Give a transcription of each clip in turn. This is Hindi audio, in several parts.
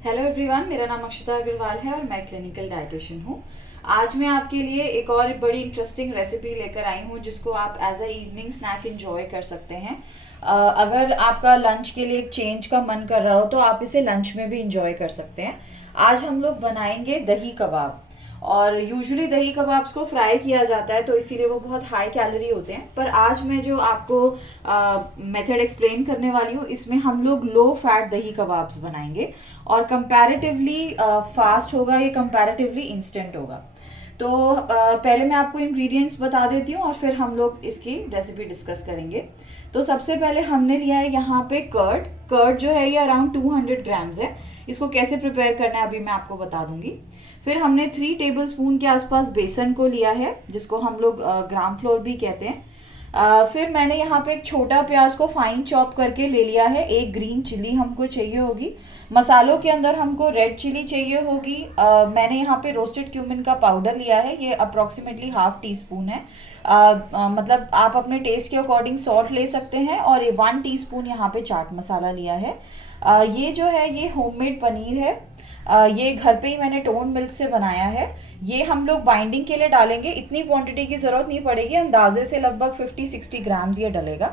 हेलो एवरीवन, मेरा नाम अक्षता अग्रवाल है और मैं क्लिनिकल डाइटिशियन हूँ। आज मैं आपके लिए एक और बड़ी इंटरेस्टिंग रेसिपी लेकर आई हूँ जिसको आप as a evening snack enjoy कर सकते हैं। अगर आपका लंच के लिए एक चेंज का मन कर रहा हो तो आप इसे लंच में भी इंजॉय कर सकते हैं। आज हम लोग बनाएंगे दही कबाब। और यूजुअली दही कबाब्स को फ्राई किया जाता है तो इसीलिए वो बहुत हाई कैलोरी होते हैं, पर आज मैं जो आपको मेथड एक्सप्लेन करने वाली हूँ इसमें हम लोग लो फैट दही कबाब्स बनाएंगे और कंपैरेटिवली फास्ट होगा, ये कंपैरेटिवली इंस्टेंट होगा। तो पहले मैं आपको इंग्रेडिएंट्स बता देती हूँ और फिर हम लोग इसकी रेसिपी डिस्कस करेंगे। तो सबसे पहले हमने लिया है यहाँ पे कर्ड। कर्ड जो है ये अराउंड 200 ग्राम्स है। इसको कैसे प्रिपेयर करना है अभी मैं आपको बता दूंगी। फिर हमने 3 टेबलस्पून के आसपास बेसन को लिया है, जिसको हम लोग ग्राम फ्लोर भी कहते हैं। फिर मैंने यहाँ पे एक छोटा प्याज को फाइन चॉप करके ले लिया है। एक ग्रीन चिली हमको चाहिए होगी। मसालों के अंदर हमको रेड चिली चाहिए होगी। मैंने यहाँ पे रोस्टेड क्यूमिन का पाउडर लिया है, ये अप्रोक्सीमेटली ½ टीस्पून है। मतलब आप अपने टेस्ट के अकॉर्डिंग सॉल्ट ले सकते हैं। और ये 1 टीस्पून यहाँ पे चाट मसाला लिया है। ये जो है ये होममेड पनीर है। ये घर पे ही मैंने टोन मिल्क से बनाया है। ये हम लोग बाइंडिंग के लिए डालेंगे, इतनी क्वांटिटी की ज़रूरत नहीं पड़ेगी, अंदाजे से लगभग 50-60 ग्राम्स ये डलेगा।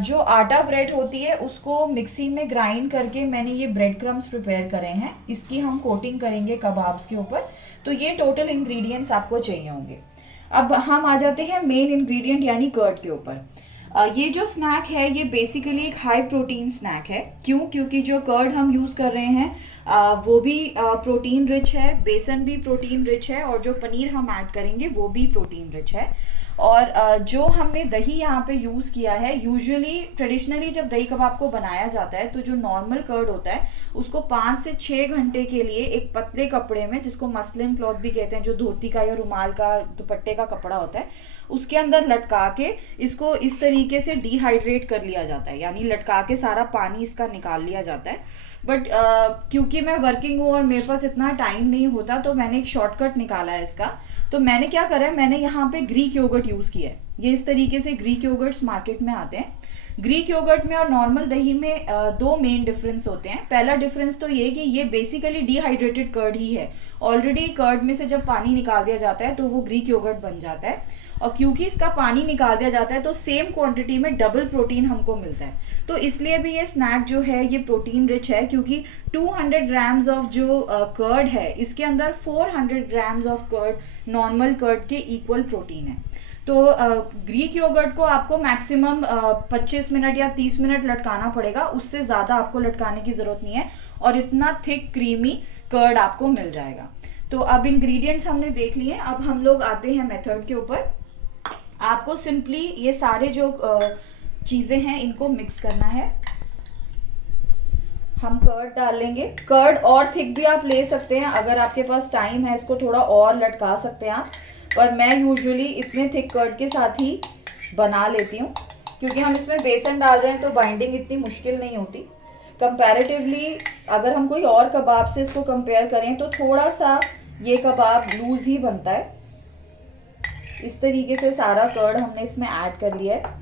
जो आटा ब्रेड होती है उसको मिक्सी में ग्राइंड करके मैंने ये ब्रेड क्रम्स प्रिपेयर करे हैं, इसकी हम कोटिंग करेंगे कबाब्स के ऊपर। तो ये टोटल इंग्रेडिएंट्स आपको चाहिए होंगे। अब हम आ जाते हैं मेन इंग्रेडिएंट यानी कर्ड के ऊपर। ये जो स्नैक है ये बेसिकली एक हाई प्रोटीन स्नैक है। क्यों? क्योंकि जो कर्ड हम यूज़ कर रहे हैं वो भी प्रोटीन रिच है, बेसन भी प्रोटीन रिच है और जो पनीर हम ऐड करेंगे वो भी प्रोटीन रिच है। और जो हमने दही यहाँ पे यूज़ किया है, यूजुअली ट्रेडिशनली जब दही कबाब को बनाया जाता है तो जो नॉर्मल कर्ड होता है उसको 5 से 6 घंटे के लिए एक पतले कपड़े में, जिसको मसलिन क्लॉथ भी कहते हैं, जो धोती का या रुमाल का दुपट्टे का कपड़ा होता है, उसके अंदर लटका के इसको इस तरीके से डिहाइड्रेट कर लिया जाता है, यानी लटका के सारा पानी इसका निकाल लिया जाता है। बट क्योंकि मैं वर्किंग हूँ और मेरे पास इतना टाइम नहीं होता तो मैंने एक शॉर्टकट निकाला है इसका। तो मैंने क्या करा है, मैंने यहाँ पे ग्रीक योगर्ट यूज़ किया है। ये इस तरीके से ग्रीक योगर्ट्स मार्केट में आते हैं। ग्रीक योगर्ट में और नॉर्मल दही में दो मेन डिफरेंस होते हैं। पहला डिफरेंस तो ये कि ये बेसिकली डिहाइड्रेटेड कर्ड ही है। ऑलरेडी कर्ड में से जब पानी निकाल दिया जाता है तो वो ग्रीक योगर्ट बन जाता है। और क्योंकि इसका पानी निकाल दिया जाता है तो सेम क्वांटिटी में डबल प्रोटीन हमको मिलता है। तो इसलिए भी ये स्नैक जो है ये प्रोटीन रिच है, क्योंकि 200 ग्राम्स ऑफ जो कर्ड है इसके अंदर 400 grams of curd normal curd के इक्वल प्रोटीन है। तो ग्रीक योगर्ट को आपको मैक्सिमम 25 मिनट या 30 मिनट लटकाना पड़ेगा, उससे ज़्यादा आपको लटकाने की ज़रूरत नहीं है और इतना थिक क्रीमी कर्ड आपको मिल जाएगा। तो अब इंग्रेडिएंट्स हमने देख लिए, अब हम लोग आते हैं मेथड के ऊपर। आपको सिंपली ये सारे जो चीज़ें हैं इनको मिक्स करना है। हम कर्ड डाल लेंगे। कर्ड और थिक भी आप ले सकते हैं, अगर आपके पास टाइम है इसको थोड़ा और लटका सकते हैं आप, पर मैं यूजुअली इतने थिक कर्ड के साथ ही बना लेती हूँ, क्योंकि हम इसमें बेसन डाल रहे हैं तो बाइंडिंग इतनी मुश्किल नहीं होती। कंपैरेटिवली अगर हम कोई और कबाब से इसको कंपेयर करें तो थोड़ा सा ये कबाब लूज ही बनता है। इस तरीके से सारा कर्ड हमने इसमें ऐड कर लिया है।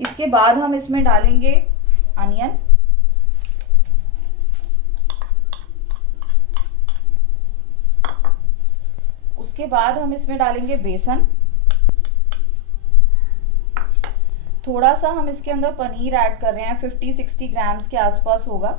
इसके बाद हम इसमें डालेंगे अनियन, उसके बाद हम इसमें डालेंगे बेसन, थोड़ा सा हम इसके अंदर पनीर ऐड कर रहे हैं, 50-60 ग्राम्स के आसपास होगा।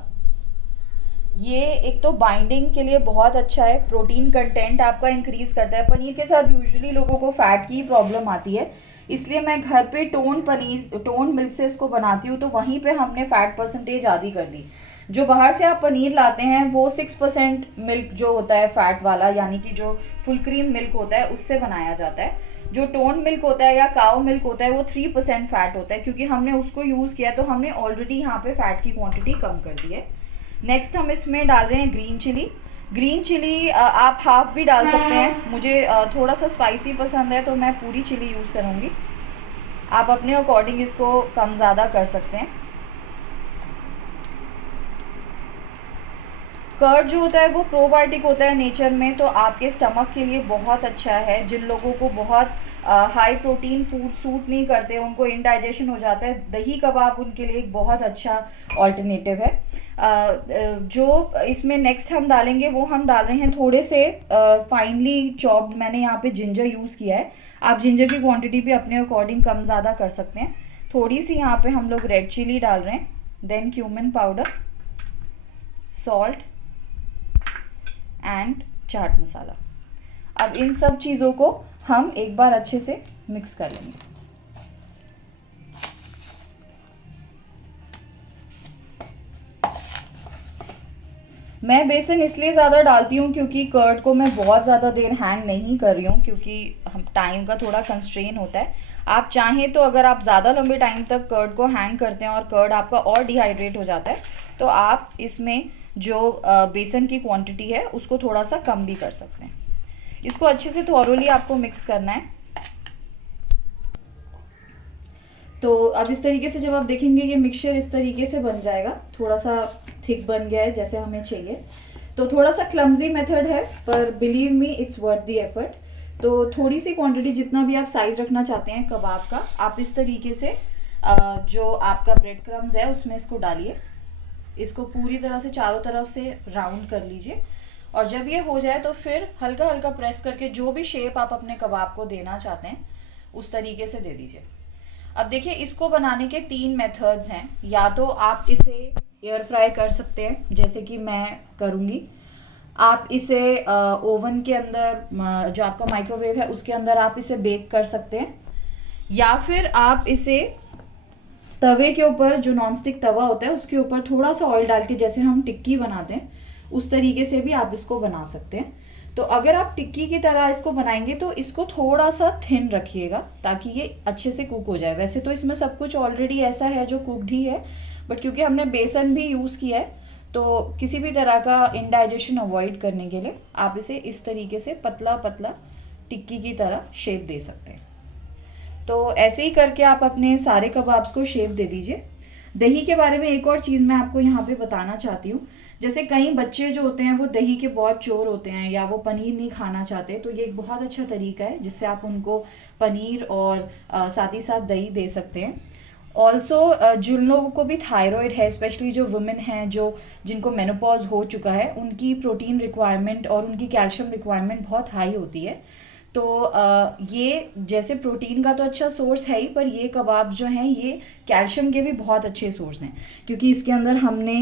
ये एक तो बाइंडिंग के लिए बहुत अच्छा है, प्रोटीन कंटेंट आपका इंक्रीज करता है। पनीर के साथ यूजुअली लोगों को फैट की प्रॉब्लम आती है, इसलिए मैं घर पे टोन मिल्क से इसको बनाती हूँ, तो वहीं पे हमने फैट परसेंटेज आधी कर दी। जो बाहर से आप पनीर लाते हैं वो 6% मिल्क जो होता है फैट वाला, यानी कि जो फुल क्रीम मिल्क होता है उससे बनाया जाता है। जो टोन मिल्क होता है या काऊ मिल्क होता है वो 3% फैट होता है। क्योंकि हमने उसको यूज़ किया तो हमने ऑलरेडी यहाँ पे फैट की क्वांटिटी कम कर दी है। नेक्स्ट हम इसमें डाल रहे हैं ग्रीन चिली। ग्रीन चिली आप हाफ भी डाल सकते हैं, मुझे थोड़ा सा स्पाइसी पसंद है तो मैं पूरी चिली यूज़ करूँगी। आप अपने अकॉर्डिंग इसको कम ज़्यादा कर सकते हैं। कर्ड जो होता है वो प्रोबायोटिक होता है नेचर में, तो आपके स्टमक के लिए बहुत अच्छा है। जिन लोगों को बहुत हाई प्रोटीन फूड सूट नहीं करते, उनको इनडाइजेशन हो जाता है, दही कबाब उनके लिए एक बहुत अच्छा ऑल्टरनेटिव है। जो इसमें नेक्स्ट हम डालेंगे वो हम डाल रहे हैं थोड़े से फाइनली चॉप्ड, मैंने यहाँ पे जिंजर यूज़ किया है। आप जिंजर की क्वांटिटी भी अपने अकॉर्डिंग कम ज़्यादा कर सकते हैं। थोड़ी सी यहाँ पे हम लोग रेड चिली डाल रहे हैं, then cumin powder, salt and chaat masala. अब इन सब चीज़ों को हम एक बार अच्छे से मिक्स कर लेंगे। मैं बेसन इसलिए ज़्यादा डालती हूँ क्योंकि कर्ड को मैं बहुत ज़्यादा देर हैंग नहीं कर रही हूँ, क्योंकि हम टाइम का थोड़ा कंस्ट्रेन होता है। आप चाहें तो अगर आप ज़्यादा लंबे टाइम तक कर्ड को हैंग करते हैं और कर्ड आपका और डिहाइड्रेट हो जाता है, तो आप इसमें जो बेसन की क्वांटिटी है उसको थोड़ा सा कम भी कर सकते हैं। इसको अच्छे से थॉरोली आपको मिक्स करना है। तो अब इस तरीके से जब आप देखेंगे ये मिक्सचर इस तरीके से बन जाएगा, थोड़ा सा थिक बन गया है जैसे हमें चाहिए। तो थोड़ा सा क्लमजी मेथड है, पर believe me it's worth the effort. तो थोड़ी सी क्वांटिटी, जितना भी आप साइज रखना चाहते हैं कबाब का, आप इस तरीके से जो आपका ब्रेड क्रम्स है उसमें इसको डालिए। इसको पूरी तरह से चारों तरफ से राउंड कर लीजिए, और जब ये हो जाए तो फिर हल्का हल्का प्रेस करके जो भी शेप आप अपने कबाब को देना चाहते हैं उस तरीके से दे दीजिए। अब देखिए, इसको बनाने के 3 मेथड्स हैं। या तो आप इसे एयर फ्राई कर सकते हैं, जैसे कि मैं करूँगी। आप इसे ओवन के अंदर, जो आपका माइक्रोवेव है उसके अंदर आप इसे बेक कर सकते हैं, या फिर आप इसे तवे के ऊपर, जो नॉनस्टिक तवा होता है उसके ऊपर थोड़ा सा ऑयल डाल के, जैसे हम टिक्की बनाते हैं उस तरीके से भी आप इसको बना सकते हैं। तो अगर आप टिक्की की तरह इसको बनाएंगे तो इसको थोड़ा सा थिन रखिएगा ताकि ये अच्छे से कुक हो जाए। वैसे तो इसमें सब कुछ ऑलरेडी ऐसा है जो कुकड ही है, बट क्योंकि हमने बेसन भी यूज़ किया है तो किसी भी तरह का इनडाइजेशन अवॉइड करने के लिए आप इसे इस तरीके से पतला पतला टिक्की की तरह शेप दे सकते हैं। तो ऐसे ही करके आप अपने सारे कबाब्स को शेप दे दीजिए। दही के बारे में एक और चीज़ मैं आपको यहाँ पे बताना चाहती हूँ। जैसे कई बच्चे जो होते हैं वो दही के बहुत चोर होते हैं, या वो पनीर नहीं खाना चाहते, तो ये एक बहुत अच्छा तरीका है जिससे आप उनको पनीर और साथ ही साथ दही दे सकते हैं। ऑल्सो जिन लोगों को भी थायराइड है, स्पेशली जो वुमेन हैं जो जिनको मेनोपॉज हो चुका है, उनकी प्रोटीन रिक्वायरमेंट और उनकी कैल्शियम रिक्वायरमेंट बहुत हाई होती है। तो ये जैसे प्रोटीन का तो अच्छा सोर्स है ही, पर ये कबाब जो हैं ये कैल्शियम के भी बहुत अच्छे सोर्स हैं, क्योंकि इसके अंदर हमने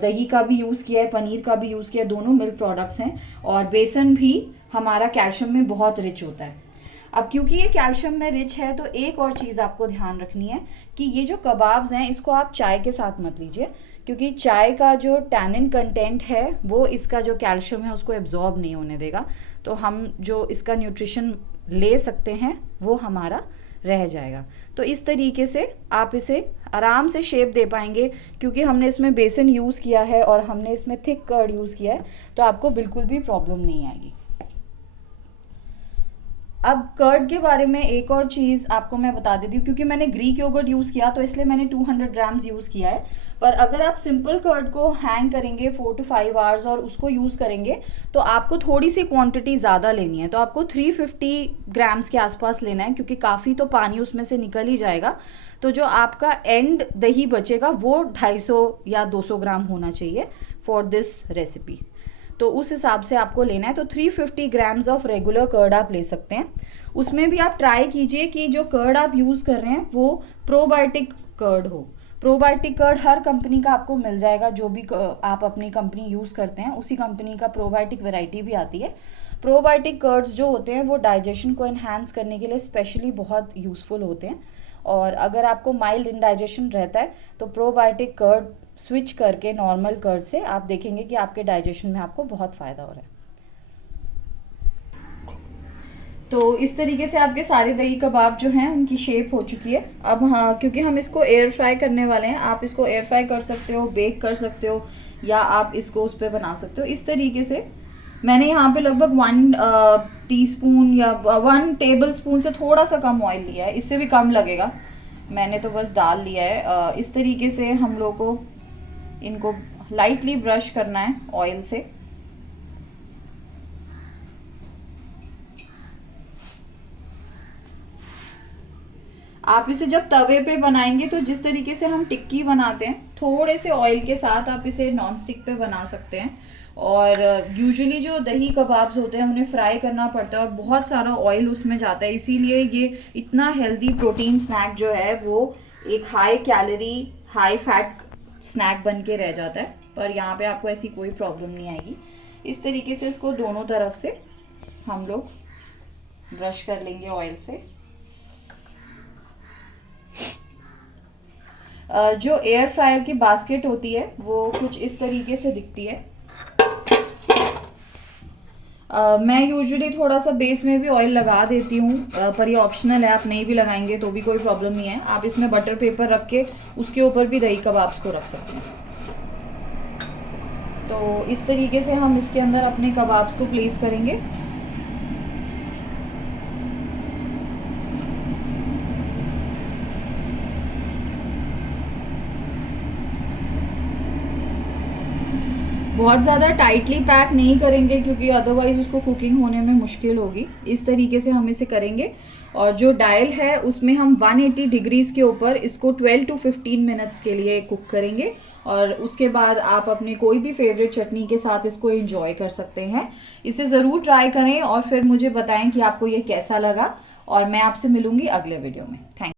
दही का भी यूज़ किया है, पनीर का भी यूज़ किया है, दोनों मिल्क प्रोडक्ट्स हैं, और बेसन भी हमारा कैल्शियम में बहुत रिच होता है। अब क्योंकि ये कैल्शियम में रिच है, तो एक और चीज़ आपको ध्यान रखनी है कि ये जो कबाब्स हैं इसको आप चाय के साथ मत लीजिए, क्योंकि चाय का जो टैनिन कंटेंट है वो इसका जो कैल्शियम है उसको एब्जॉर्ब नहीं होने देगा। तो हम जो इसका न्यूट्रिशन ले सकते हैं वो हमारा रह जाएगा। तो इस तरीके से आप इसे आराम से शेप दे पाएंगे, क्योंकि हमने इसमें बेसन यूज़ किया है और हमने इसमें थिक कर्ड यूज़ किया है, तो आपको बिल्कुल भी प्रॉब्लम नहीं आएगी। अब कर्ड के बारे में एक और चीज़ आपको मैं बता देती हूँ, क्योंकि मैंने ग्रीक योगर्ट यूज़ किया तो इसलिए मैंने 200 ग्राम्स यूज़ किया है। पर अगर आप सिंपल कर्ड को हैंग करेंगे 4 to 5 आवर्स और उसको यूज़ करेंगे तो आपको थोड़ी सी क्वांटिटी ज़्यादा लेनी है। तो आपको 350 ग्राम्स के आसपास लेना है, क्योंकि काफ़ी तो पानी उसमें से निकल ही जाएगा। तो जो आपका एंड दही बचेगा वो 250 या 200 ग्राम होना चाहिए फॉर दिस रेसिपी। तो उस हिसाब से आपको लेना है। तो 350 ग्राम्स ऑफ रेगुलर कर्ड आप ले सकते हैं। उसमें भी आप ट्राई कीजिए कि जो कर्ड आप यूज़ कर रहे हैं वो प्रोबायोटिक कर्ड हो। प्रोबायोटिक कर्ड हर कंपनी का आपको मिल जाएगा, जो भी आप अपनी कंपनी यूज़ करते हैं उसी कंपनी का प्रोबायोटिक वैरायटी भी आती है। प्रोबायोटिक कर्ड्स जो होते हैं वो डाइजेशन को एनहांस करने के लिए स्पेशली बहुत यूज़फुल होते हैं, और अगर आपको माइल्ड इंडाइजेशन रहता है तो प्रोबायोटिक कर्ड स्विच करके नॉर्मल कर्ड से आप देखेंगे कि आपके डाइजेशन में आपको बहुत फ़ायदा हो रहा है। तो इस तरीके से आपके सारे दही कबाब जो हैं उनकी शेप हो चुकी है। अब हाँ, क्योंकि हम इसको एयर फ्राई करने वाले हैं, आप इसको एयर फ्राई कर सकते हो, बेक कर सकते हो, या आप इसको उस पर बना सकते हो। इस तरीके से मैंने यहाँ पे लगभग 1 टीस्पून या 1 टेबल स्पून से थोड़ा सा कम ऑयल लिया है, इससे भी कम लगेगा, मैंने तो बस डाल लिया है। इस तरीके से हम लोग को इनको लाइटली ब्रश करना है ऑयल से। आप इसे जब तवे पे बनाएंगे तो जिस तरीके से हम टिक्की बनाते हैं थोड़े से ऑयल के साथ आप इसे नॉन स्टिक पे बना सकते हैं। और यूजुअली जो दही कबाब्स होते हैं उन्हें फ्राई करना पड़ता है और बहुत सारा ऑयल उसमें जाता है, इसीलिए ये इतना हेल्दी प्रोटीन स्नैक जो है वो एक high calorie high fat snack बन के रह जाता है। पर यहाँ पे आपको ऐसी कोई प्रॉब्लम नहीं आएगी। इस तरीके से इसको दोनों तरफ से हम लोग ब्रश कर लेंगे ऑयल से। जो एयर फ्रायर की बास्केट होती है वो कुछ इस तरीके से दिखती है। मैं यूजुअली थोड़ा सा बेस में भी ऑयल लगा देती हूँ, पर ये ऑप्शनल है, आप नहीं भी लगाएंगे तो भी कोई प्रॉब्लम नहीं है। आप इसमें बटर पेपर रख के उसके ऊपर भी दही कबाब्स को रख सकते हैं। तो इस तरीके से हम इसके अंदर अपने कबाब्स को प्लेस करेंगे। बहुत ज़्यादा टाइटली पैक नहीं करेंगे क्योंकि अदरवाइज उसको कुकिंग होने में मुश्किल होगी। इस तरीके से हम इसे करेंगे। और जो डायल है उसमें हम 180 डिग्रीज़ के ऊपर इसको 12 to 15 मिनट्स के लिए कुक करेंगे। और उसके बाद आप अपने कोई भी फेवरेट चटनी के साथ इसको एंजॉय कर सकते हैं। इसे ज़रूर ट्राई करें और फिर मुझे बताएं कि आपको ये कैसा लगा। और मैं आपसे मिलूँगी अगले वीडियो में। थैंक